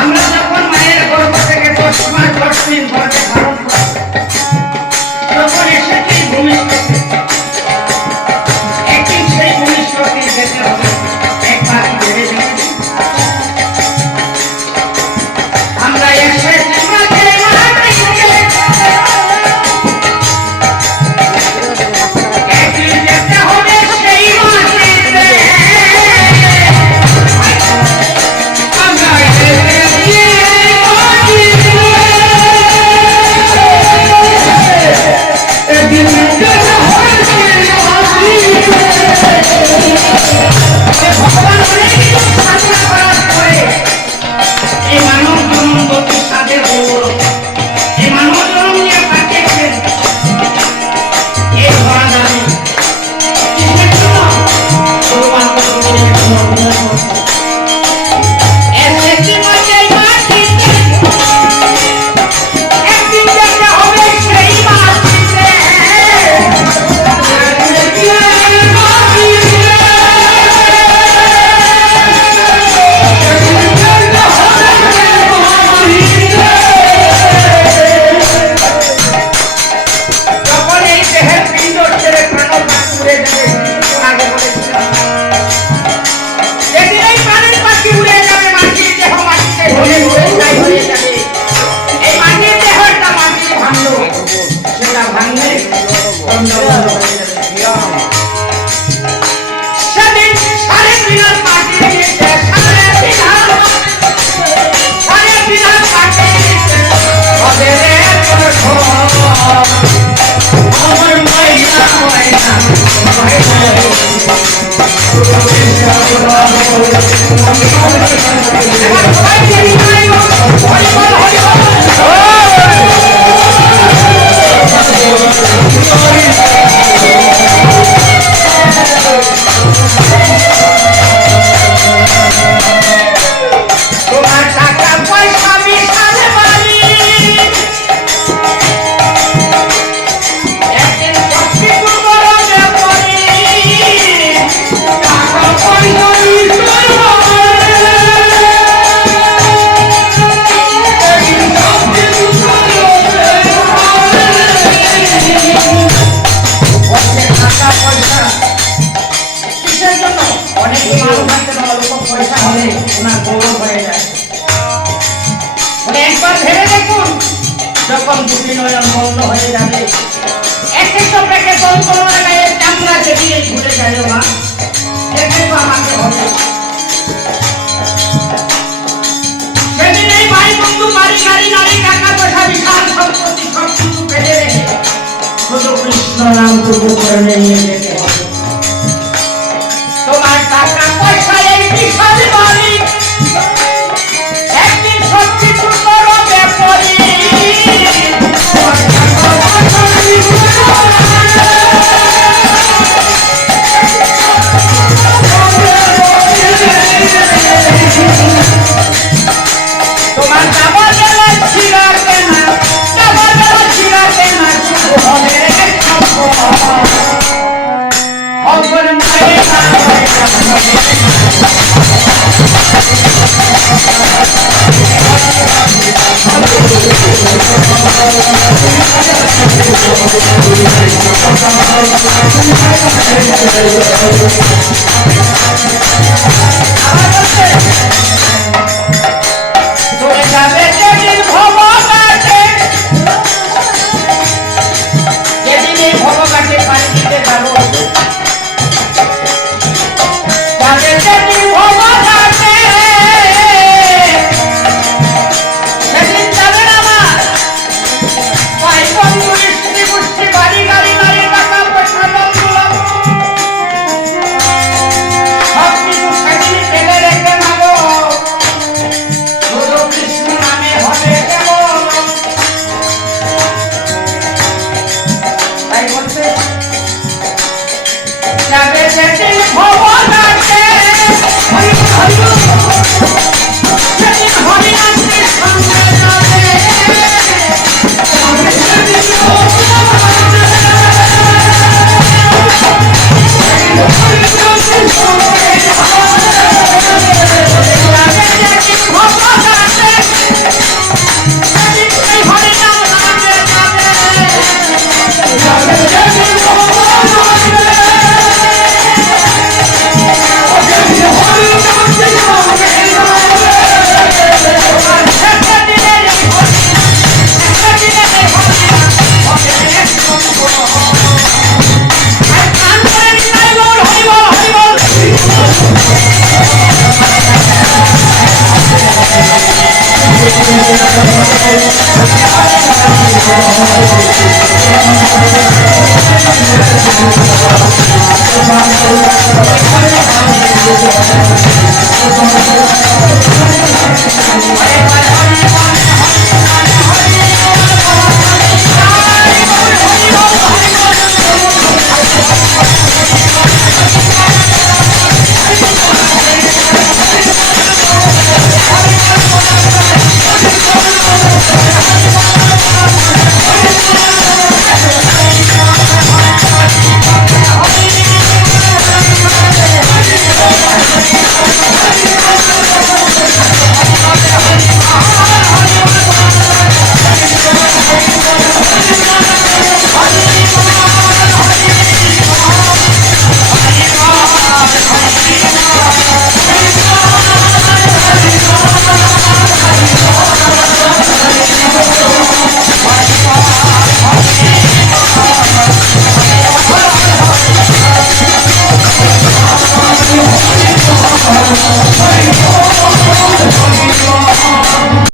আমরা যখন মায়ের গর্ভ থেকে 10 মাস 10 দিন গর্ভে ধারণ করি তখন এসেছি ভূমিষ্ঠতে একদিন সেই ভূমিষ্ঠতে যেতে হবে একবার বেড়ে যাবে আমরা এসেছি মাঝে একদিন যেতে হবে সেই মাটিতে আমরা এসেছি একদিন যেতে হবে ভগবান অনেক কিছু সাধনা করার পরে এই মানব জন্ম গতি সাধে হল এই মানব জন্ম নিয়ে পাঠিয়েছেন এই ভগবান আমি কিসের জন্য ভগবান এসেছি মাঝে মাটিতে একদিন যেতে হবে সেই মাটিতে যখন এই দেহের পিণ্ড ছেড়ে প্রাণবায়ু উড়ে যাবে কিছুক্ষণ আগে বলেছিলাম যেদিন এই প্রাণের পাখি উড়ে যাবে মাটির দেহ মাটিতে ঢলে ঢলে ছাই হয়ে যাবে এই মাটির দেহটা মাটি ভাঙলো সেটা ভাঙলে গন্ধগন্ধ হয়ে যাবে সেদিন সাড়ে বিরাট মাটির নিচে সাড়ে বিরাট মাটির নিচে হবে রে তোর ঘর। আমার ময়না ময়না তোমার টাকা পয়সা বিশাল বাড়ি একদিন সবকিছু গরমে পড়ি টাকা পয়সা বিশাল টাকা পয়সা কিসের জন্য অনেক মানুষ আছে না অল্প পয়সা হলে ওনার গৌরব হয়ে যায় একবার ভেবে দেখুন যখন দুটি নয়ন বন্ধ হয়ে যাবে একটি চোখে যন্ত্রণা গায়ে চামড়া চেপিয়ে ঘুরে গেল মা দেখে তো আমাকে হবে সেদিন এই ভাই বন্ধু বাড়ি গাড়ি নারী টাকা পয়সা বিশাল সম্পত্তি সব কিছু ফেলে রেখে শুধু কৃষ্ণ নাম টুকু করে নিয়ে যেতে হবে তোমার টাকা পয়সা এই বিশাল বাড়ি একদিন সত্যি কিছু করবে পরি তোমার যাবার বেলা ছিড়াতে না শুধু হবে অগর মায়ের চলে যাবে যেদিন ভবঘাটে যেদিন এই ভবঘাটে পানি দিতে যাবো যাবে যেদিন ভবঘাটে সেদিন যাবেন আমার ভাই বন্ধু স্ত্রী পুষ্টি বাড়ি গাড়ি নারী টাকা পয়সা বন্ধু সব কিছু সেদিন ফেলে রেখে মাগো শুধু কৃষ্ণ নামে হবে কেমন তাই বলছে যাবে যেদিন ভবঘাটে Thank you.